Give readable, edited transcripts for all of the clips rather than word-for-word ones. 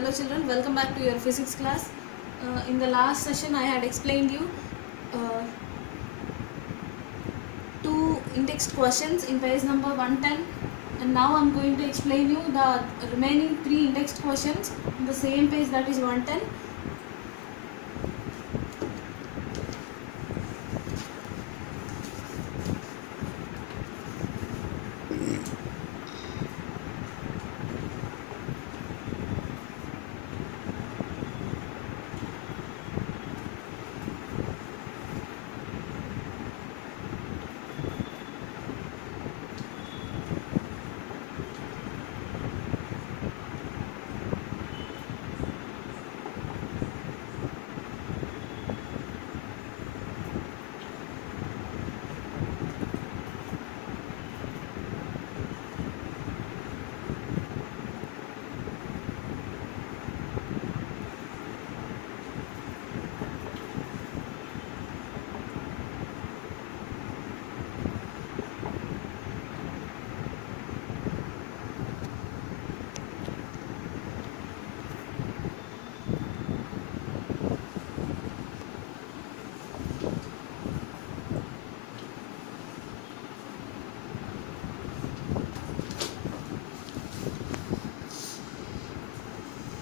Hello children, welcome back to your physics class. In the last session I had explained you uh, two in-text questions in page number 110, and now I am going to explain you the remaining three in-text questions in the same page, that is 110.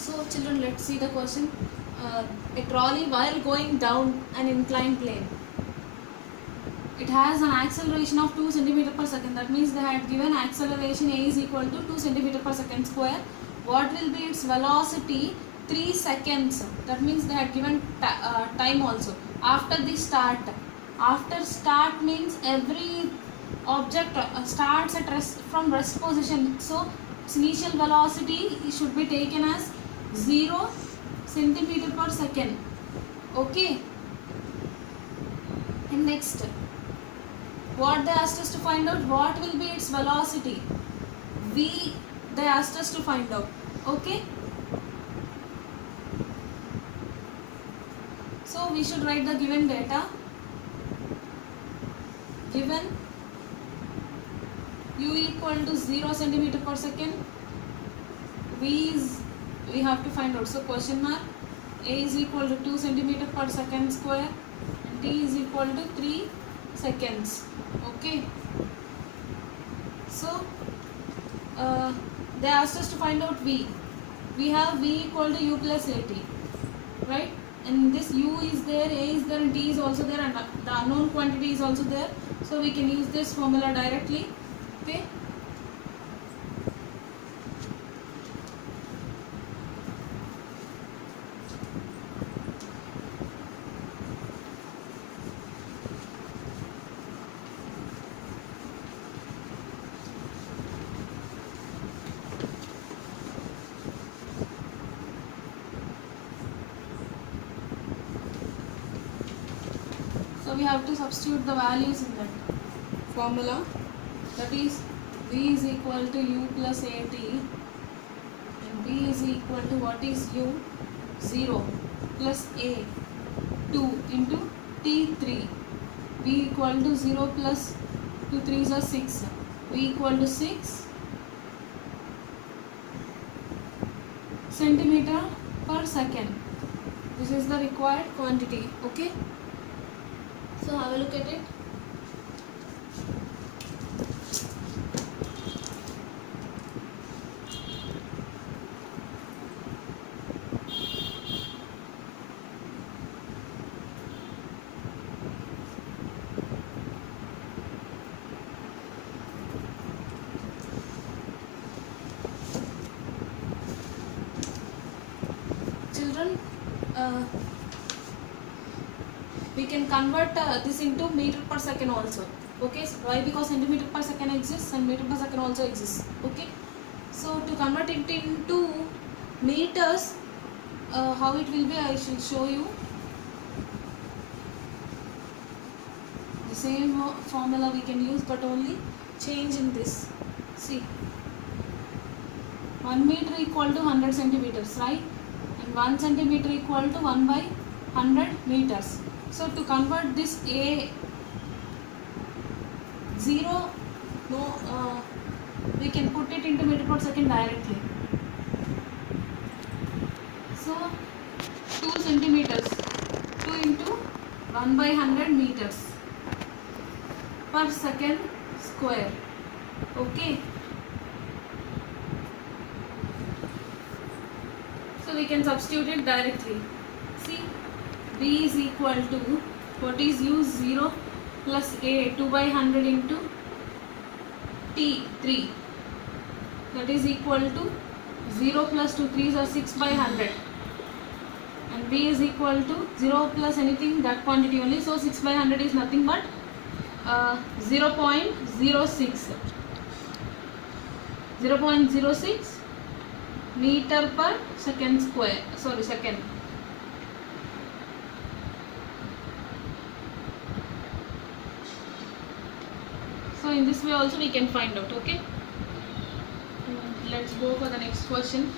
So children, let's see the question. A trolley while going down an inclined plane, it has an acceleration of 2 cm per second. That means they had given acceleration A is equal to 2 cm per second square. What will be its velocity? 3 seconds. That means they had given time also. After the start. After start means every object starts at from rest position. So its initial velocity should be taken as 0 centimeter per second. Okay. And next, what they asked us to find out, what will be its velocity? V they asked us to find out. Okay. So we should write the given data. Given u equal to 0 centimeter per second, v is, we have to find out. So question mark, a is equal to 2 centimeter per second square, and t is equal to 3 seconds. Okay. So they asked us to find out v. We have v equal to u plus at, right? And this u is there, a is there, and t is also there, and the unknown quantity is also there. So we can use this formula directly. Okay. So we have to substitute the values in that formula. That is, v is equal to u plus at, and b is equal to, what is u? 0 plus a 2 into t 3. v equal to 0 plus 2 3s are 6. v equal to 6 centimeter per second. This is the required quantity. Okay. So have a look at it. Children, we can convert this into meter per second also. Okay. So why? Because centimeter per second exists and meter per second also exists. Okay. So to convert it into meters, how it will be, I shall show you. The same formula we can use, but only change in this. See, 1 meter equal to 100 centimeters, right? And 1 centimeter equal to 1 by 100 meters. So to convert this a 0, no, we can put it into meter per second directly. So 2 centimeters, 2 into 1 by 100 meters per second square. Okay. So we can substitute it directly. See, B is equal to, what is U, 0 plus A, 2 by 100 into T, 3. That is equal to 0 plus 2 3s are 6 by 100. And B is equal to 0 plus anything, that quantity only. So 6 by 100 is nothing but 0.06. 0.06 meter per second square. Sorry, second. So in this way also we can find out. Okay. Let's go for the next question.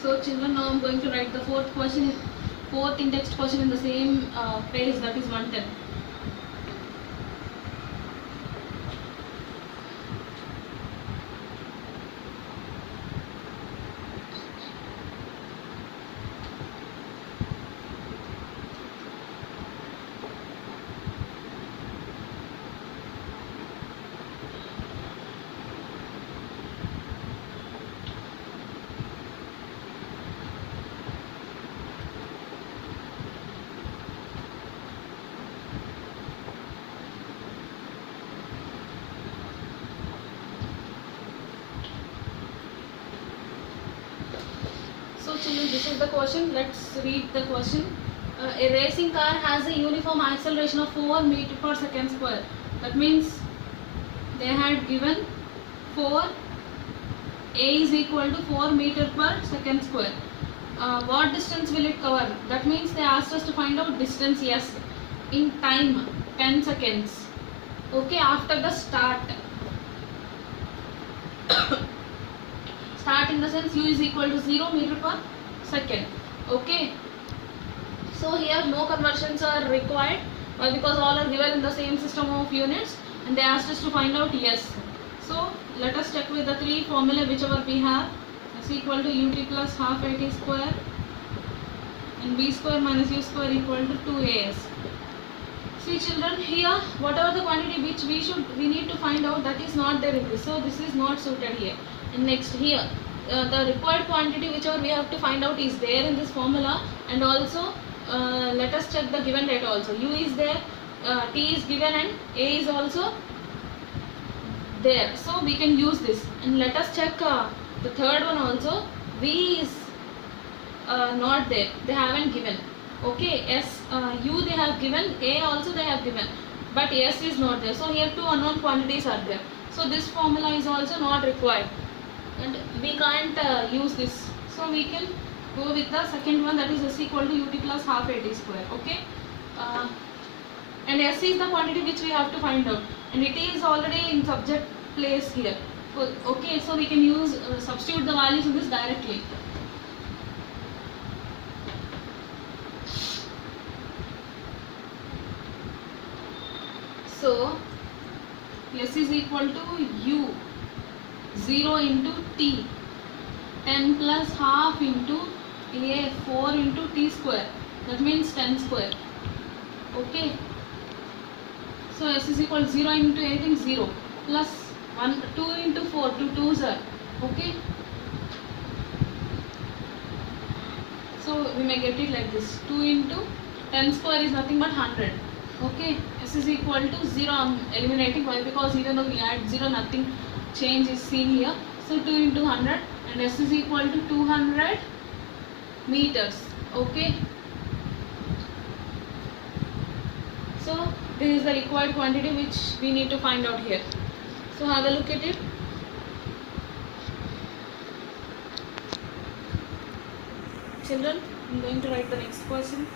So children, now I am going to write the fourth in-text question in the same page, that is 110. So children, this is the question. Let's read the question. A racing car has a uniform acceleration of 4 meter per second square. That means they had given 4, A is equal to 4 meter per second square. What distance will it cover? That means they asked us to find out distance, yes, in time, 10 seconds. Okay, after the start. Start in the sense U is equal to 0 meter per second. Okay. So here no conversions are required because all are given in the same system of units, and they asked us to find out yes. So let us check with the three formula whichever we have. S equal to ut plus half at square and b square minus u square equal to 2as. See children, here whatever the quantity which we need to find out, that is not there in this. So this is not suited here. And next here, the required quantity whichever we have to find out is there in this formula, and also let us check the given data also. U is there, T is given, and A is also there. So we can use this. And let us check the third one also. V is not there, they haven't given. Okay, S, U they have given, A also they have given, but S is not there. So here two unknown quantities are there. So this formula is also not required, and we can't use this. So we can go with the second one, that is S equal to ut plus half at square. Okay, and S is the quantity which we have to find out, and it is already in subject place here. So, okay, so we can use substitute the values in this directly. So S is equal to U 0 into T, 10 plus half into A 4 into T square, that means 10 square. Okay, so S is equal to 0 into anything 0 plus 1 2 into 4, 2 2s are. Okay, so we may get it like this, 2 into 10 square is nothing but 100. Okay, S is equal to 0, I am eliminating. Why? Because even though we add 0, nothing change is seen here. So 2 into 100, and S is equal to 200 meters. Okay, so this is the required quantity which we need to find out here. So have a look at it. Children, I am going to write the next question.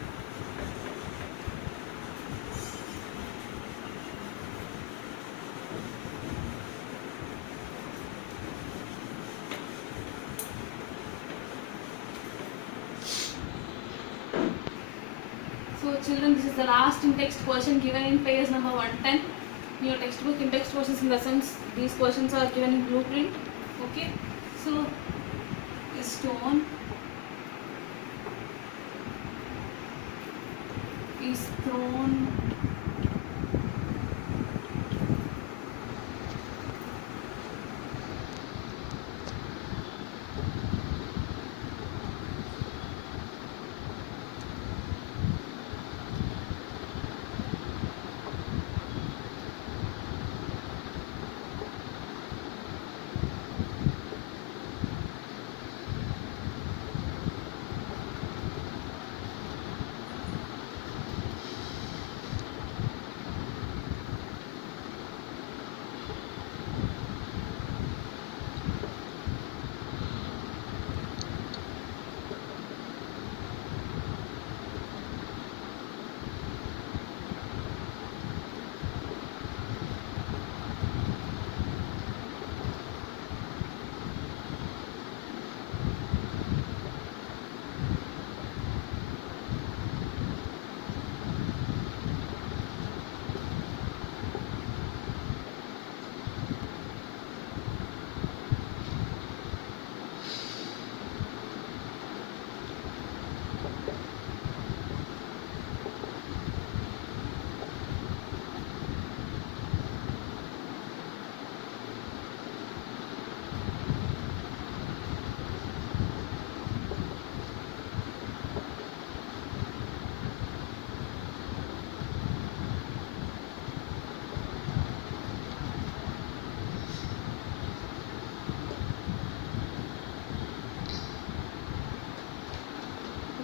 children, this is the last in-text question given in page number 110 in your textbook. In-text questions in the sense these questions are given in blueprint. Okay, so a stone is thrown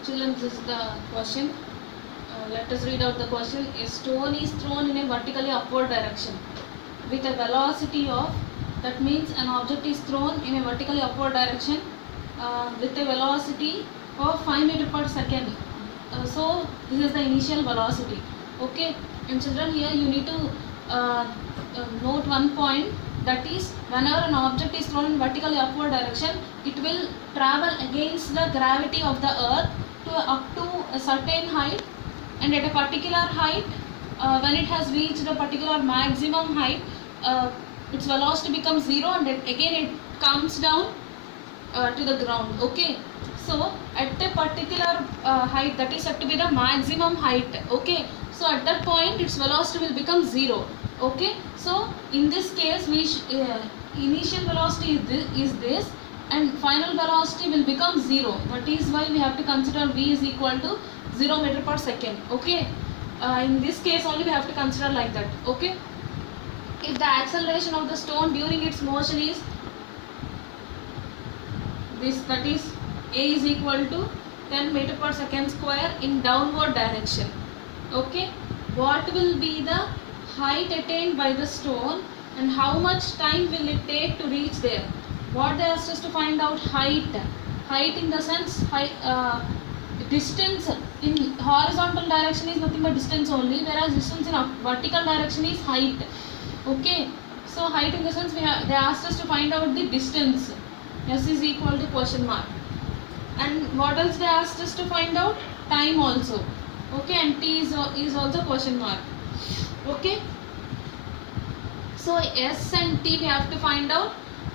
children, this is the question. Let us read out the question. A stone is thrown in a vertically upward direction with a velocity of, that means an object is thrown in a vertically upward direction with a velocity of 5 meters per second. So this is the initial velocity. Okay, and children, here you need to note one point, that is whenever an object is thrown in vertically upward direction, it will travel against the gravity of the earth to up to a certain height, and at a particular height, when it has reached a particular maximum height, its velocity becomes 0, and again it comes down to the ground. Okay, so at a particular height, that is said to be the maximum height. Okay, so at that point its velocity will become 0. Okay, so in this case initial velocity is this, and final velocity will become 0. That is why we have to consider v is equal to 0 meter per second. Okay, in this case only we have to consider like that. Okay, if the acceleration of the stone during its motion is this, that is a is equal to 10 meter per second square in downward direction. Okay, what will be the height attained by the stone and how much time will it take to reach there? What they asked us to find out, height in the sense distance in horizontal direction is nothing but distance only, whereas distance in vertical direction is height. Okay, so height in the sense they asked us to find out the distance. S is equal to question mark. And what else they asked us to find out? Time also. Okay, and t is also question mark. Okay, so S and T we have to find out.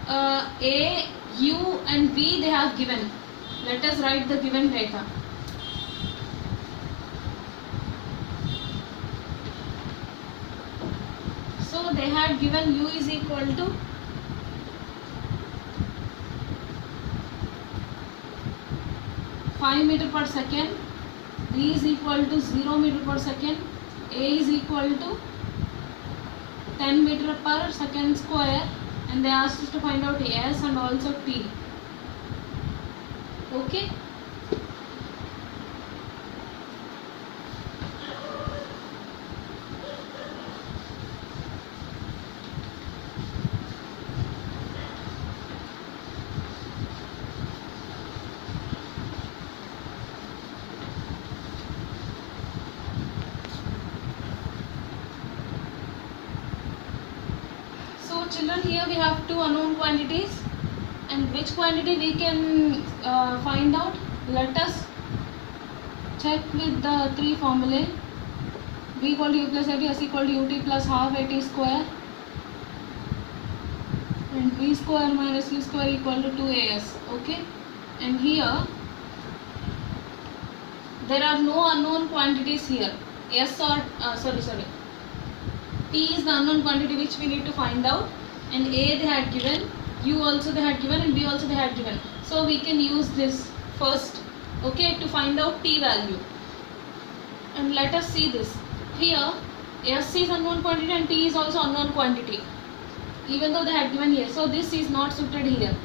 A, U and V they have given. Let us write the given data. So they had given U is equal to 5 meter per second, V is equal to 0 meter per second, A is equal to 10 meter per second square, and they asked us to find out S and also T. Okay. Children, here we have two unknown quantities, and which quantity we can find out? Let us check with the three formulae. V equal to u plus at, s equal to ut plus half at square, and v square minus u square equal to 2as. Okay, and here there are no unknown quantities here. S or t is the unknown quantity which we need to find out, and a they had given, u also they had given, and b also they had given. So we can use this first, okay, to find out t value. And let us see this. Here s is unknown quantity and t is also unknown quantity, even though they had given here. So this is not suited here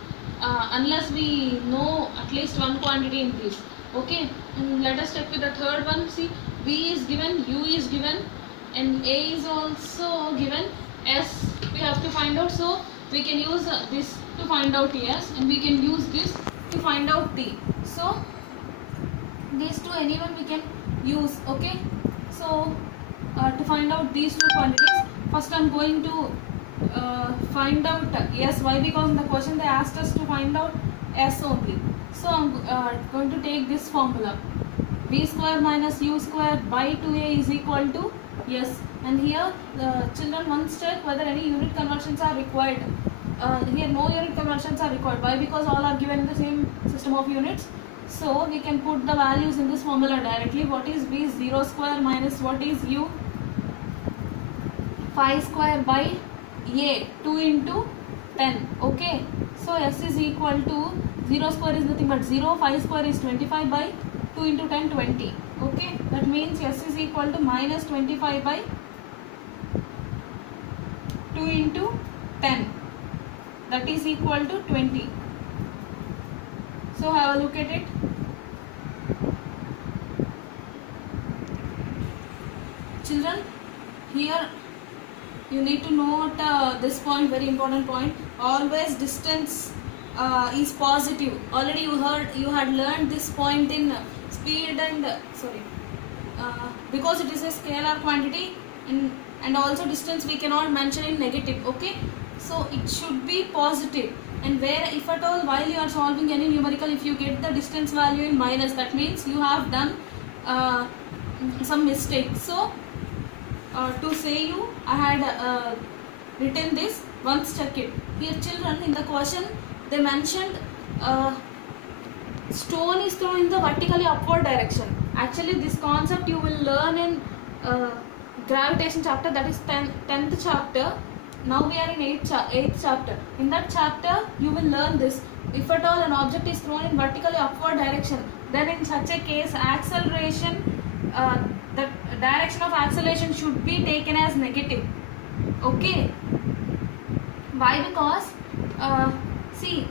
unless we know at least one quantity in this. Okay, and let us check with the third one. See, v is given, u is given, and a is also given. S we have to find out, so we can use this to find out s, and we can use this to find out t. So these two anyone we can use. Okay, so to find out these two quantities, first I'm going to find out s. Why? Because in the question they asked us to find out s only. So I'm going to take this formula, v square minus u square by 2a is equal to s. And here children, once check whether any unit conversions are required. Here no unit conversions are required. Why? Because all are given in the same system of units. So we can put the values in this formula directly. What is v? 0 square minus what is u? 5 square by a, 2 into 10. Okay, so s is equal to 0 square is nothing but 0, 5 square is 25 by 2 into 10, 20. Okay, that means s is equal to minus 25 by 2 into 10, that is equal to 20. So have a look at it. Children, here you need to note this point, very important point. Always distance is positive. Already you had learned this point in speed and because it is a scalar quantity, and also distance we cannot mention in negative. Okay, so it should be positive. And where if at all while you are solving any numerical, if you get the distance value in minus, that means you have done some mistake. So to say you, I had written this. Once check it. Here children, in the question they mentioned stone is thrown in the vertically upward direction. Actually this concept you will learn in gravitation chapter, that is 10th chapter. Now we are in 8th chapter. In that chapter you will learn this. If at all an object is thrown in vertically upward direction, then in such a case acceleration, the direction of acceleration should be taken as negative. Okay, why? Because see,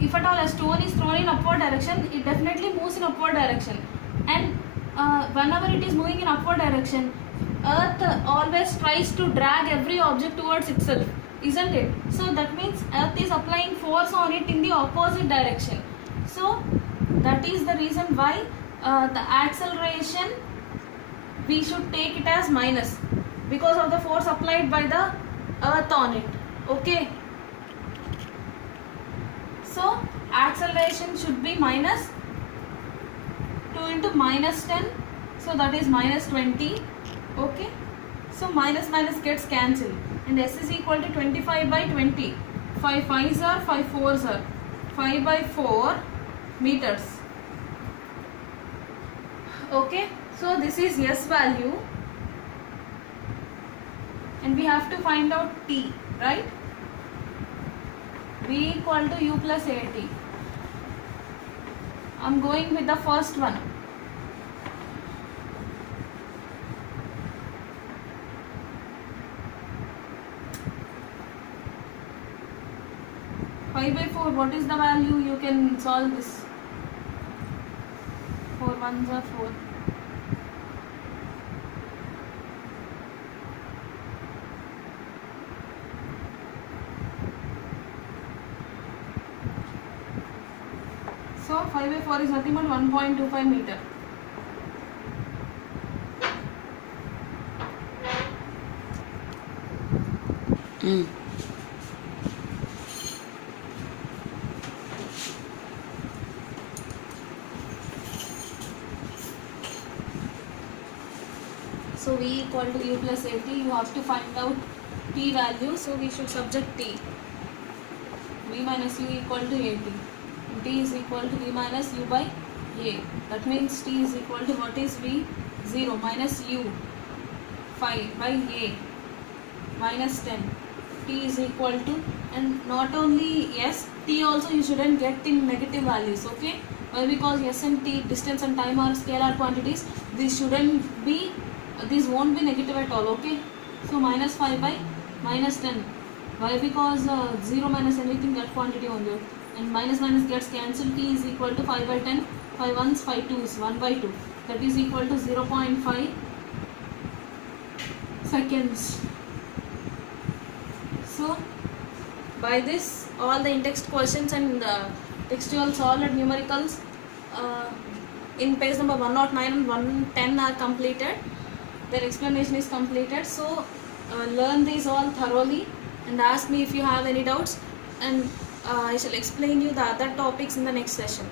if at all a stone is thrown in upward direction, it definitely moves in upward direction, and whenever it is moving in upward direction, earth always tries to drag every object towards itself, isn't it? So that means earth is applying force on it in the opposite direction. So that is the reason why the acceleration we should take it as minus, because of the force applied by the earth on it. Okay, so acceleration should be minus 2 into minus 10, so that is minus 20. Okay, so minus minus gets cancelled, and s is equal to 25 by 20. 5 5s are 5 4s are 5 by 4 meters. Okay, so this is s value, and we have to find out t, right? v equal to u plus at. I'm going with the first one. Five by 4, what is the value? You can solve this. 4 ones are 4. So 5 by 4 is nothing but 1.25 meter. equal to u plus at. You have to find out t value, so we should subject t. V minus u equal to at. T is equal to v minus u by a. That means t is equal to, what is v? 0 minus u 5 by a minus 10. T is equal to, and not only s, t also you shouldn't get in negative values, okay? Why? Because s and t, distance and time, are scalar quantities. These shouldn't be, these won't be negative at all, okay? So minus 5 by minus 10. Why? Because 0 minus anything, that quantity only, and minus minus gets cancelled. T is equal to 5 by 10, 5 ones, 5 twos, 1 by 2. That is equal to 0.5 seconds. So by this, all the in-text questions and textual solved numericals in page number 109 and 110 are completed. Their explanation is completed. So learn these all thoroughly and ask me if you have any doubts, and I shall explain you the other topics in the next session.